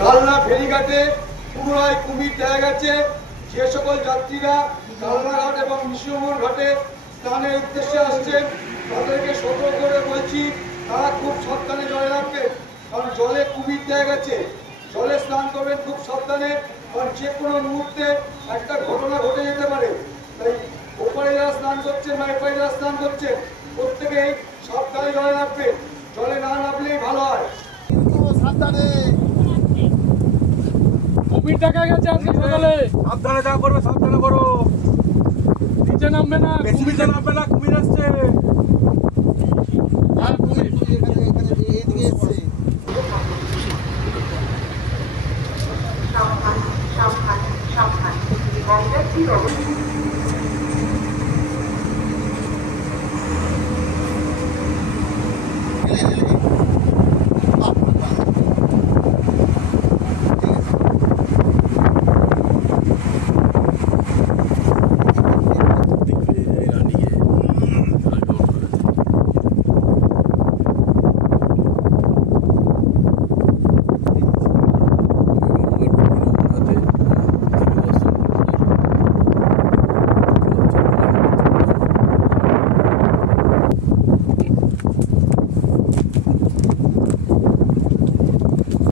কালনা ফেরিঘাটে পুনরায় কুমির দেখা গেছে। যে সকল যাত্রীরা কালনাঘাট এবং মিশিমোহন ঘাটে স্নানের উদ্দেশ্যে আসছেন তাদেরকে সতর্ক করে বলছি তারা খুব সাবধানে জলে নামবেন, কারণ জলে কুমির দেখা গেছে। জলে স্নান করবেন খুব সাবধানে, কারণ যে কোনো মুহূর্তে একটা ঘটনা ঘটে যেতে পারে। তাই ওপারে যারা স্নান করছেন বা এপারে যারা স্নান করছেন প্রত্যেকেই সাবধানে জলে নামবেন। জলে না নামলেই ভালো হয়। সাবধানে কুমির দেখা গেছে আজকে সকালে। সাবধানে যা করবে সাবধানে করো, নিচে নামবে না, নিচে নামবে না, কুমির আসছে। আর কুমির এইদিকে এসছে। সাবধান সাবধান সাবধান